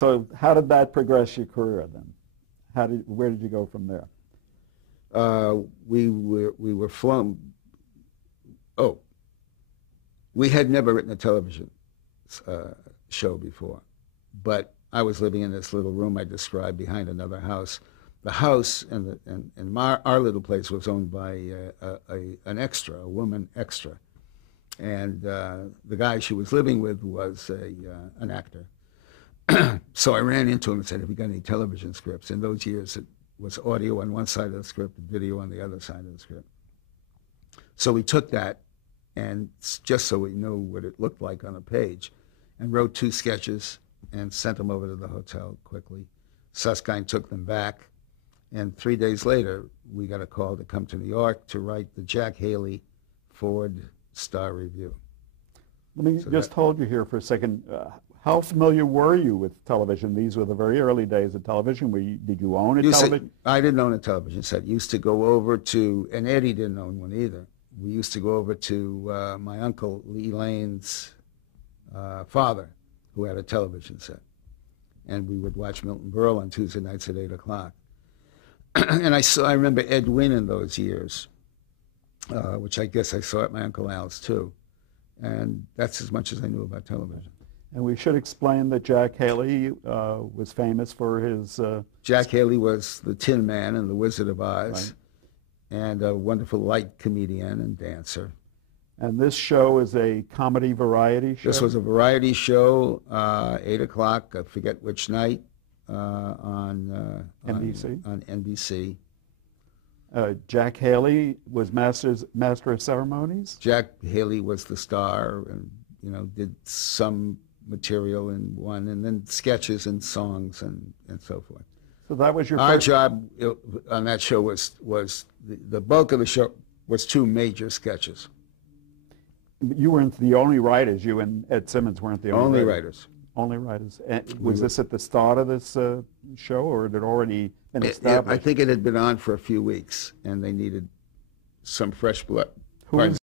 So how did that progress your career then? Where did you go from there? We were flown. Oh, we had never written a television show before, but I was living in this little room I described behind another house. The house and our little place was owned by an extra, a woman extra, and the guy she was living with was an actor. So I ran into him and said, "Have you got any television scripts?" In those years, it was audio on one side of the script, video on the other side of the script. So we took that, and just so we knew what it looked like on a page, and wrote 2 sketches and sent them over to the hotel quickly. Susskind took them back, and 3 days later, we got a call to come to New York to write the Jack Haley Ford Star Revue. Let me just hold you here for a second. How familiar were you with television? These were the very early days of television. Did you own a television? I didn't own a television set. Used to go over to, and Eddie didn't own one either. We used to go over to my uncle Lee Lane's father, who had a television set, and we would watch Milton Berle on Tuesday nights at 8 o'clock. And I remember Ed Wynn in those years, which I guess I saw at my Uncle Al's too, and that's as much as I knew about television. And we should explain that Jack Haley was famous for his... Jack Haley was the Tin Man in The Wizard of Oz, right, and a wonderful light comedian and dancer. And this show is a comedy variety show? This was a variety show, 8 o'clock, I forget which night, on NBC. On NBC. Jack Haley was master of ceremonies? Jack Haley was the star and, did some material in one, and then sketches and songs and so forth. So that was your Our first... job on that show was the bulk of the show was 2 major sketches. You weren't the only writers. You and Ed Simmons weren't the only writers. Only writers. And was this at the start of this show, or had it already been established? I think it had been on for a few weeks, and they needed some fresh blood. Who was